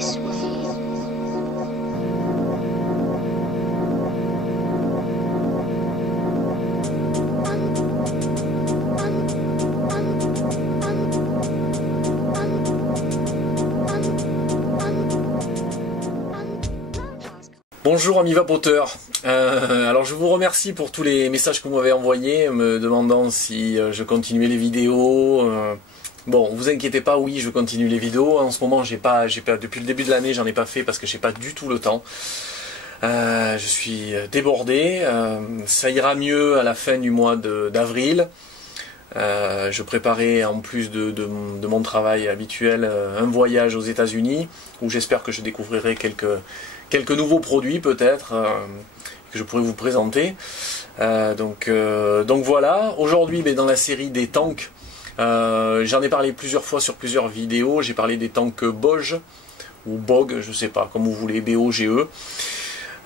this way. Bonjour amis vapoteurs, alors je vous remercie pour tous les messages que vous m'avez envoyés me demandant si je continuais les vidéos. Bon, vous inquiétez pas, oui, je continue les vidéos. En ce moment, depuis le début de l'année, j'en ai pas fait parce que j'ai pas du tout le temps. Je suis débordé. Ça ira mieux à la fin du mois d'avril. Je préparais en plus de mon travail habituel un voyage aux États-Unis où j'espère que je découvrirai quelques nouveaux produits peut-être que je pourrais vous présenter. Donc voilà. Aujourd'hui, dans la série des tanks. J'en ai parlé plusieurs fois sur plusieurs vidéos. J'ai parlé des tanks Boge ou Bog, je sais pas, comme vous voulez, B-O-G-E.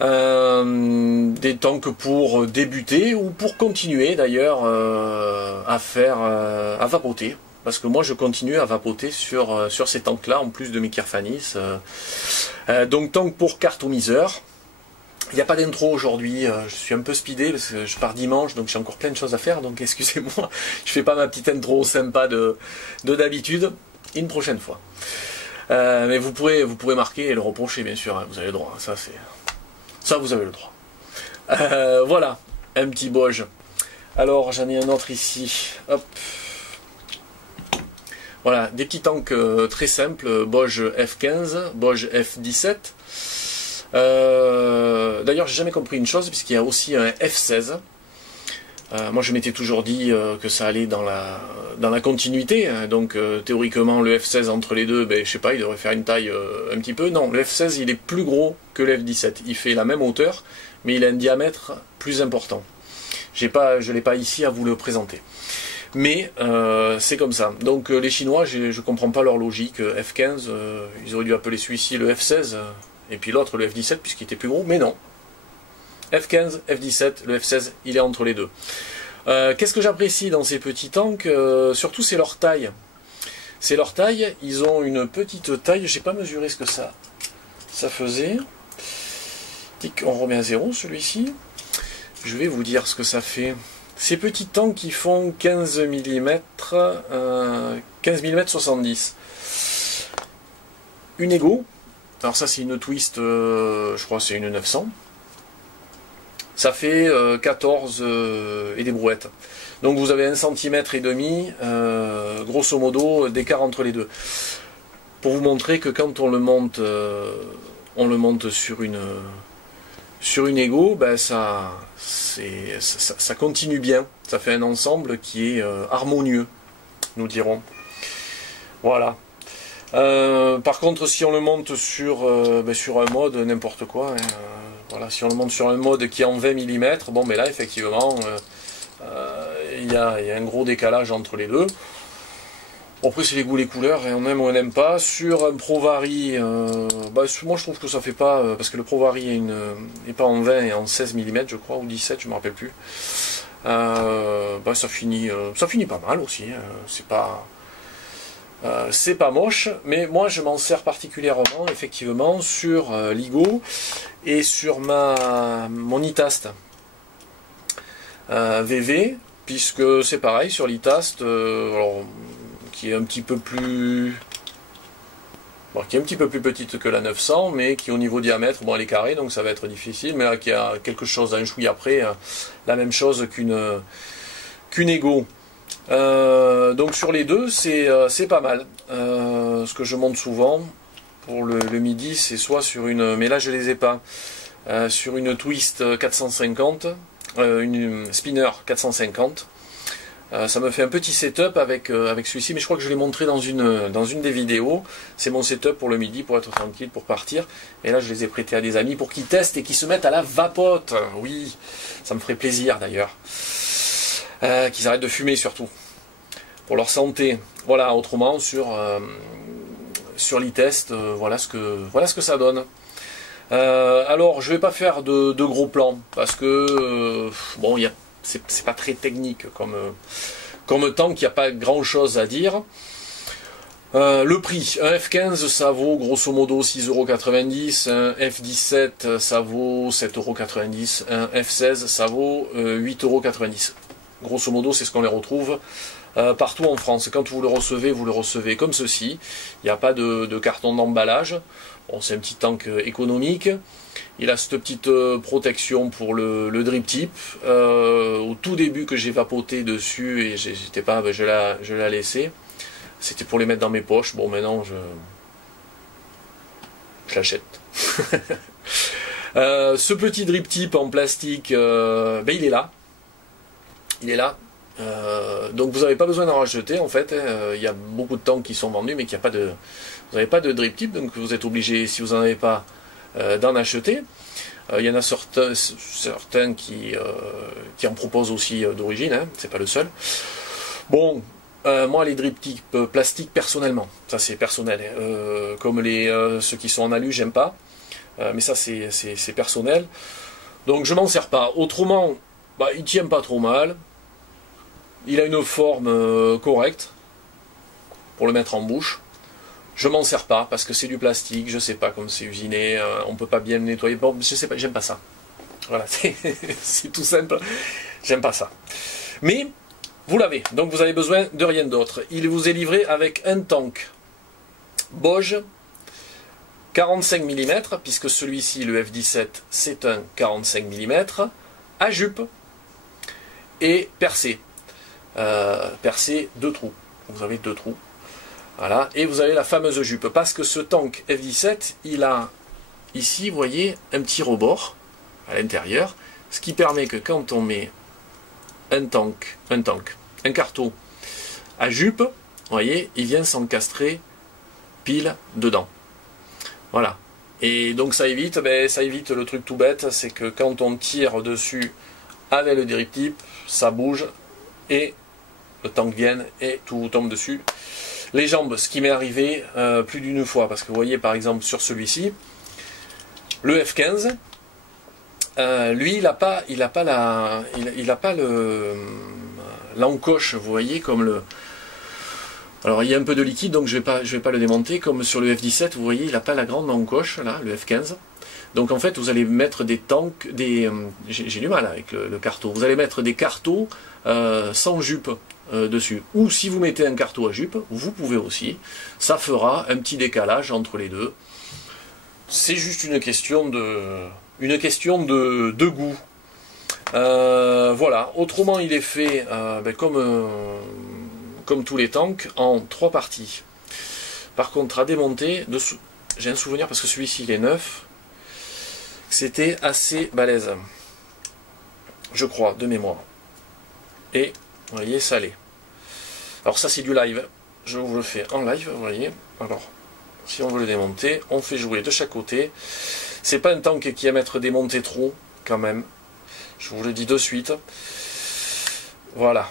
Des tanks pour débuter ou pour continuer d'ailleurs à vapoter. Parce que moi je continue à vapoter sur ces tanks là en plus de mes Kirfanis. Donc tank pour cartomiseur. Il n'y a pas d'intro aujourd'hui, je suis un peu speedé parce que je pars dimanche, donc j'ai encore plein de choses à faire, donc excusez-moi, je fais pas ma petite intro sympa de d'habitude, une prochaine fois. Mais vous pourrez marquer et le reprocher, bien sûr, hein, vous avez le droit, ça vous avez le droit. Voilà, un petit Boge. Alors j'en ai un autre ici, hop. Voilà, des petits tanks très simples, Boge F15, Boge F17. D'ailleurs, j'ai jamais compris une chose, puisqu'il y a aussi un F16. Moi, je m'étais toujours dit que ça allait dans la continuité. Hein, donc, théoriquement, le F16 entre les deux, je sais pas, il devrait faire une taille un petit peu. Non, le F16, il est plus gros que le F17. Il fait la même hauteur, mais il a un diamètre plus important. Je l'ai pas ici à vous le présenter. Mais c'est comme ça. Donc les Chinois, je comprends pas leur logique. F15, ils auraient dû appeler celui-ci le F16, et puis l'autre le F17 puisqu'il était plus gros, mais non. F15, F17, le F16, il est entre les deux. Qu'est-ce que j'apprécie dans ces petits tanks? Surtout c'est leur taille. C'est leur taille, ils ont une petite taille, j'ai pas mesuré ce que ça faisait. Tic, on remet à zéro celui-ci. Je vais vous dire ce que ça fait. Ces petits tanks qui font 15 mm 70. Une Ego. Alors ça c'est une twist, je crois c'est une 900. Ça fait 14 et des brouettes. Donc vous avez 1,5 cm, grosso modo, d'écart entre les deux. Pour vous montrer que quand on le monte sur une Ego, ça continue bien. Ça fait un ensemble qui est harmonieux, nous dirons. Voilà. Par contre, si on le monte sur un mode n'importe quoi, hein, voilà, si on le monte sur un mode qui est en 20 mm, bon, là effectivement, il y a un gros décalage entre les deux. Bon, après c'est les goûts, les couleurs, et on aime ou on n'aime pas. Sur un Provari, moi je trouve que ça fait pas, parce que le Provari est pas en 20 et en 16 mm je crois, ou 17, je me rappelle plus. Ça finit pas mal aussi, hein, c'est pas moche, mais moi je m'en sers particulièrement effectivement sur l'Igo et sur mon Itast VV, puisque c'est pareil sur l'Itast, qui est un petit peu plus petite que la 900, mais qui au niveau diamètre, elle est carrée, donc ça va être difficile, mais qui a quelque chose, un chouïa après, la même chose qu'une Ego. Donc sur les deux, c'est pas mal. Ce que je monte souvent pour le midi, c'est soit sur une, mais là je les ai pas, sur une Twist 450, une Spinner 450. Ça me fait un petit setup avec celui-ci, mais je crois que je l'ai montré dans une des vidéos. C'est mon setup pour le midi, pour être tranquille, pour partir. Et là, je les ai prêtés à des amis pour qu'ils testent et qu'ils se mettent à la vapote. Oui, ça me ferait plaisir d'ailleurs. Qu'ils arrêtent de fumer surtout, pour leur santé. Voilà, autrement, sur l'e-test, voilà ce que ça donne. Alors, je vais pas faire de gros plans, parce que, c'est pas très technique comme tank, il n'y a pas grand chose à dire. Le prix, un F15 ça vaut grosso modo 6,90 €, un F17 ça vaut 7,90 €, un F16 ça vaut 8,90 €. Grosso modo c'est ce qu'on les retrouve partout en France. Quand vous le recevez comme ceci. Il n'y a pas de carton d'emballage. Bon, c'est un petit tank économique. Il a cette petite protection pour le drip tip. Au tout début que j'ai vapoté dessus et j'étais pas, je l'ai laissé. C'était pour les mettre dans mes poches. Bon, maintenant je l'achète. Ce petit drip tip en plastique, ben, il est là. Il est là. Donc vous n'avez pas besoin d'en racheter en fait. Il y a beaucoup de tanks qui sont vendus, mais qu'il n'y a pas de, vous n'avez pas de drip tip, donc vous êtes obligé, si vous n'en avez pas, d'en acheter. Il y en a certains qui en proposent aussi d'origine, hein, c'est pas le seul. Bon, moi les drip tips plastiques personnellement, ça c'est personnel, comme ceux qui sont en alu, j'aime pas, mais ça c'est personnel. Donc je m'en sers pas. Autrement, bah, il tient pas trop mal. Il a une forme correcte pour le mettre en bouche. Je m'en sers pas parce que c'est du plastique, je sais pas comme c'est usiné, on peut pas bien le nettoyer. Bon, je sais pas, j'aime pas ça. Voilà, c'est tout simple. J'aime pas ça. Mais vous l'avez, donc vous avez besoin de rien d'autre. Il vous est livré avec un tank Boge 45 mm, puisque celui-ci, le F17, c'est un 45 mm, à jupe et percé. Percé 2 trous. Vous avez 2 trous. Voilà, et vous avez la fameuse jupe. Parce que ce tank F17, il a ici, vous voyez, un petit rebord à l'intérieur, ce qui permet que quand on met un carton à jupe, vous voyez, il vient s'encastrer pile dedans. Voilà. Et donc ça évite le truc tout bête, c'est que quand on tire dessus avec le drip tip, ça bouge et le tank vient et tout tombe dessus. Les jambes, ce qui m'est arrivé plus d'une fois, parce que vous voyez par exemple sur celui-ci, le F15, lui il n'a pas l'encoche, vous voyez, comme le. Alors il y a un peu de liquide, donc je vais pas le démonter, comme sur le F17, vous voyez, il n'a pas la grande encoche, là, le F15. Donc en fait, vous allez mettre des tanks, j'ai du mal avec le carto, vous allez mettre des cartos sans jupe dessus. Ou si vous mettez un carto à jupe, vous pouvez aussi, ça fera un petit décalage entre les deux. C'est juste une question de goût. Voilà, autrement il est fait comme tous les tanks, en 3 parties. Par contre, à démonter, j'ai un souvenir parce que celui-ci il est neuf, c'était assez balèze, je crois, de mémoire. Et, vous voyez, ça l'est. Alors ça c'est du live, je vous le fais en live, vous voyez. Alors, si on veut le démonter, on fait jouer de chaque côté. C'est pas un tank qui aime être démonté trop, quand même. Je vous le dis de suite. Voilà.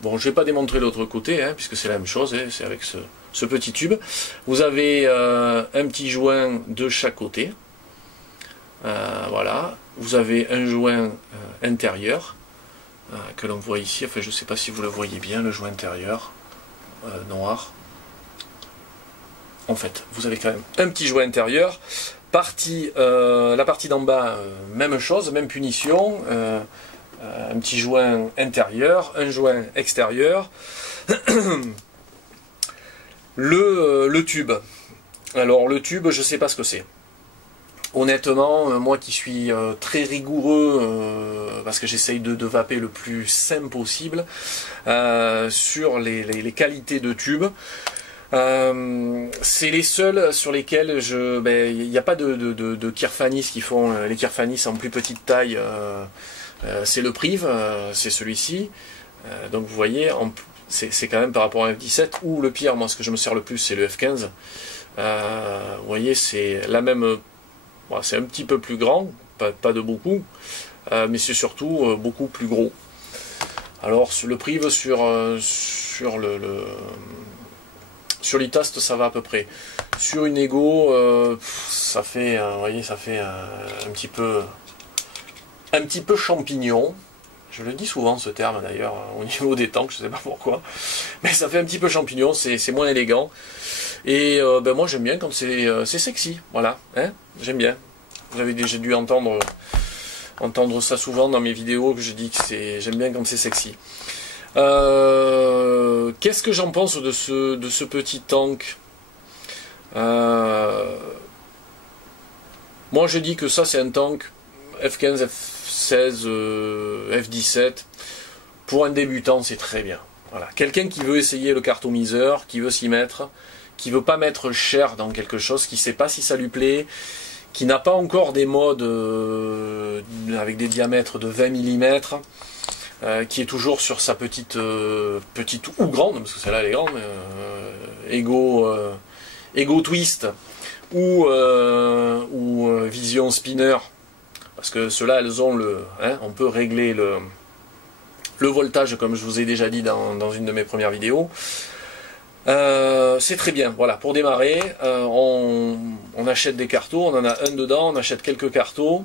Bon, je vais pas démontrer l'autre côté, hein, puisque c'est la même chose, hein, c'est avec ce petit tube. Vous avez un petit joint de chaque côté. Voilà. Vous avez un joint intérieur que l'on voit ici. Enfin, je ne sais pas si vous le voyez bien, le joint intérieur noir. En fait, vous avez quand même un petit joint intérieur. La partie d'en bas, même chose, même punition. Un petit joint intérieur, un joint extérieur. Le tube. Alors le tube, je ne sais pas ce que c'est. Honnêtement, moi qui suis très rigoureux, parce que j'essaye de vaper le plus simple possible, sur les qualités de tube, c'est les seuls sur lesquels il n'y a pas de Kirfanis qui font les Kirfanis en plus petite taille. C'est le Priv, c'est celui-ci. Donc vous voyez, c'est quand même par rapport à un F17, ou le pire, moi ce que je me sers le plus c'est le F15. Vous voyez, c'est la même. Bon, c'est un petit peu plus grand, pas de beaucoup, mais c'est surtout beaucoup plus gros. Alors le Priv sur l'Itast, ça va à peu près. Sur une Ego, ça fait, vous voyez, ça fait un petit peu champignon. Je le dis souvent ce terme d'ailleurs, au niveau des tanks, je sais pas pourquoi. Mais ça fait un petit peu champignon, c'est moins élégant. Et ben moi j'aime bien quand c'est sexy, voilà, hein, j'aime bien. Vous avez déjà dû entendre ça souvent dans mes vidéos, que je dis que j'aime bien quand c'est sexy. Qu'est-ce que j'en pense de ce petit tank? Moi je dis que ça c'est un tank F15, F16, F17. Pour un débutant c'est très bien. Voilà. Quelqu'un qui veut essayer le cartomiseur, qui veut s'y mettre, qui veut pas mettre cher dans quelque chose, qui sait pas si ça lui plaît, qui n'a pas encore des modes avec des diamètres de 20 mm, qui est toujours sur sa petite ou grande, parce que celle-là elle est grande, Ego Twist ou Vision Spinner, parce que ceux-là elles ont on peut régler le voltage comme je vous ai déjà dit dans une de mes premières vidéos. C'est très bien, voilà, pour démarrer, on achète des cartos, on en a un dedans, on achète quelques cartos,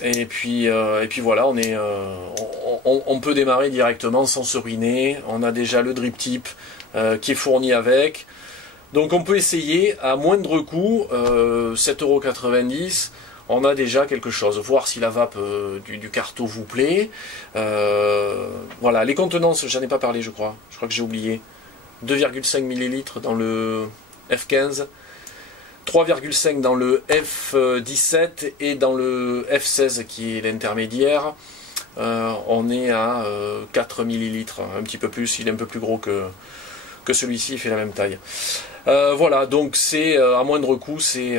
et puis voilà, on peut démarrer directement sans se ruiner. On a déjà le drip tip qui est fourni avec, donc on peut essayer à moindre coût, 7,90 €, on a déjà quelque chose, voir si la vape du carto vous plaît. Voilà, les contenances, j'en ai pas parlé je crois que j'ai oublié. 2,5 ml dans le F15, 3,5 dans le F17 et dans le F16 qui est l'intermédiaire, on est à 4 ml, un petit peu plus, il est un peu plus gros que celui-ci, il fait la même taille. Voilà, donc c'est à moindre coût, c'est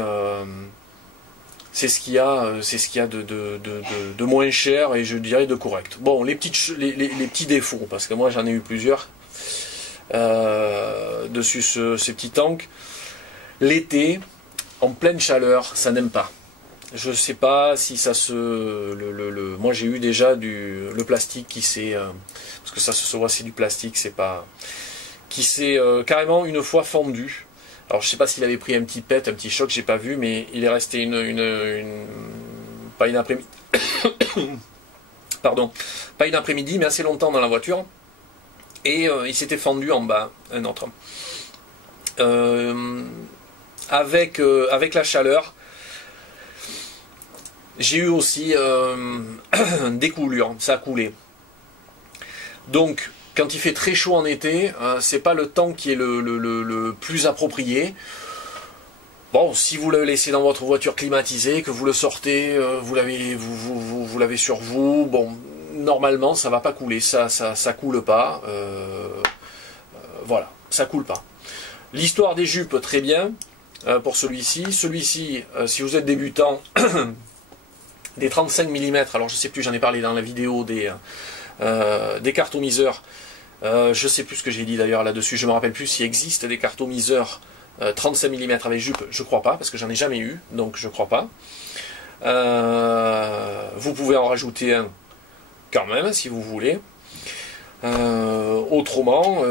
ce qu'il y a, de moins cher et je dirais de correct. Bon, les petits défauts, parce que moi j'en ai eu plusieurs. Dessus ces petits tanks, l'été en pleine chaleur ça n'aime pas. Je sais pas si ça moi j'ai eu déjà le plastique qui s'est parce que ça se voit, c'est du plastique, c'est pas qui s'est carrément une fois fendu. Alors je sais pas s'il avait pris un petit pet, un petit choc, j'ai pas vu, mais il est resté pas une après-midi pardon, pas une après-midi mais assez longtemps dans la voiture. Et il s'était fendu en bas, un autre. Avec la chaleur, j'ai eu aussi des coulures, ça a coulé. Donc, quand il fait très chaud en été, c'est pas le temps qui est le plus approprié. Bon, si vous le laissez dans votre voiture climatisée, que vous le sortez, vous l'avez sur vous, bon, normalement ça va pas couler, ça coule pas, voilà, ça coule pas. L'histoire des jupes, très bien, pour celui-ci, si vous êtes débutant, des 35 mm, alors je sais plus, j'en ai parlé dans la vidéo des cartomiseurs, je sais plus ce que j'ai dit d'ailleurs là-dessus, je me rappelle plus s'il existe des cartomiseurs 35 mm avec jupe, je crois pas, parce que j'en ai jamais eu, donc je crois pas. Vous pouvez en rajouter un quand même si vous voulez. Autrement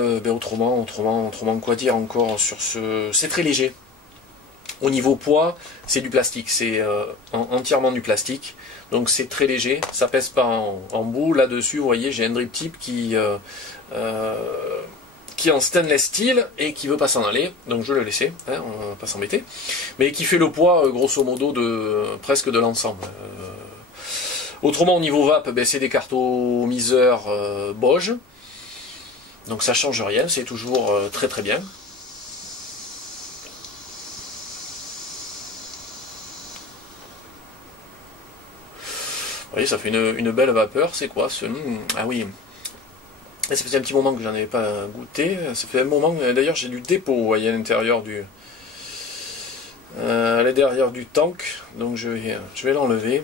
quoi dire encore sur c'est très léger. Au niveau poids, c'est du plastique, c'est entièrement du plastique, donc c'est très léger, ça pèse pas en bout. Là-dessus, vous voyez, j'ai un drip tip qui est en stainless steel et qui veut pas s'en aller, donc je vais le laisser, hein, on va pas s'embêter, mais qui fait le poids grosso modo presque de l'ensemble. Autrement, au niveau vape, ben, c'est des cartomiseurs Bosch, donc ça change rien, c'est toujours très très bien. Vous voyez, ça fait une belle vapeur. C'est quoi ce... Ah oui, ça faisait un petit moment que j'en avais pas goûté. Ça fait un moment, d'ailleurs j'ai du dépôt, vous voyez, à l'intérieur du tank, donc je vais l'enlever.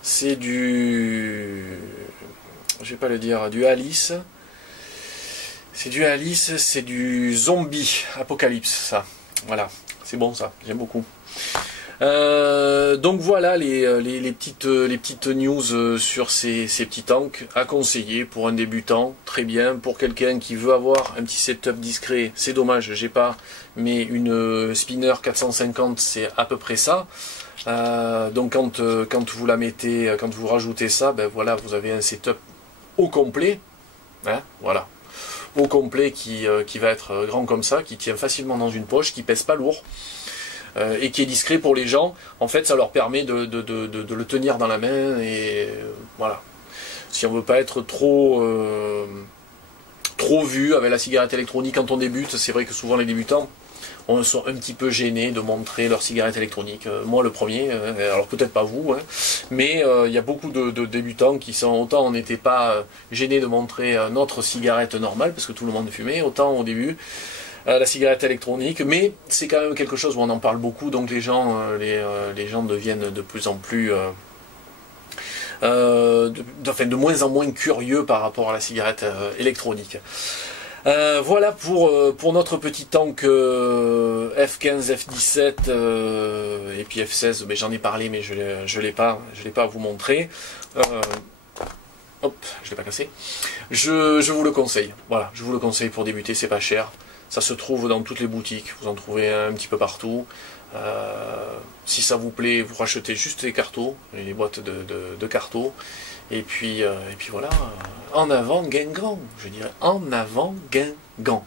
C'est du... je vais pas le dire, du Alice. C'est du Alice, c'est du Zombie Apocalypse, ça. Voilà, c'est bon ça, j'aime beaucoup. Donc voilà les petites news sur ces petits tanks à conseiller pour un débutant, très bien. Pour quelqu'un qui veut avoir un petit setup discret, c'est dommage, j'ai pas, mais une Spinner 450 c'est à peu près ça. Donc quand vous la mettez, quand vous rajoutez ça, ben voilà, vous avez un setup au complet, hein, voilà, au complet qui va être grand comme ça, qui tient facilement dans une poche, qui pèse pas lourd, et qui est discret pour les gens. En fait, ça leur permet de le tenir dans la main, et voilà. Si on veut pas être trop vu avec la cigarette électronique quand on débute, c'est vrai que souvent les débutants sont un petit peu gênés de montrer leur cigarette électronique. Moi le premier, alors peut-être pas vous, hein, mais il y a beaucoup de débutants qui sont, autant on n'était pas gênés de montrer notre cigarette normale, parce que tout le monde fumait, autant au début, la cigarette électronique, mais c'est quand même quelque chose où on en parle beaucoup, donc les gens deviennent de plus en plus... de moins en moins curieux par rapport à la cigarette électronique. Voilà pour notre petit tank F15, F17 et puis F16. Mais j'en ai parlé, mais je l'ai pas à vous montrer. Hop, je l'ai pas cassé. Je vous le conseille. Voilà, je vous le conseille pour débuter, c'est pas cher. Ça se trouve dans toutes les boutiques, vous en trouvez un petit peu partout. Si ça vous plaît, vous rachetez juste les cartons, les boîtes de cartons, et puis voilà, en avant Guingamp, je dirais, en avant Guingamp.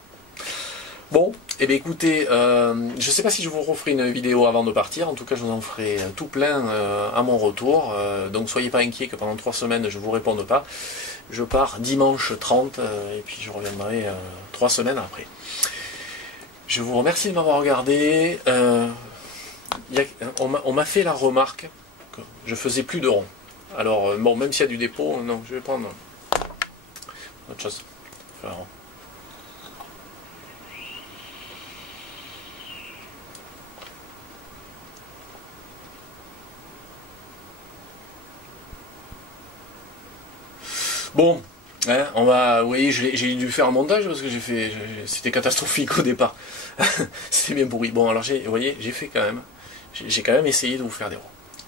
Bon, et bien écoutez, je ne sais pas si je vous referai une vidéo avant de partir, en tout cas je vous en ferai tout plein à mon retour, donc soyez pas inquiets que pendant 3 semaines je ne vous réponde pas. Je pars dimanche 30, et puis je reviendrai 3 semaines après. Je vous remercie de m'avoir regardé. On m'a fait la remarque que je faisais plus de ronds. Alors, bon, même s'il y a du dépôt, non, je vais prendre autre chose. Faire un rond. Bon, hein, vous voyez, j'ai dû faire un montage parce que c'était catastrophique au départ. C'était bien pourri. Bon, alors vous voyez, j'ai quand même essayé de vous faire des ronds.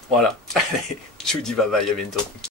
Voilà. Allez, je vous dis bye bye, à bientôt.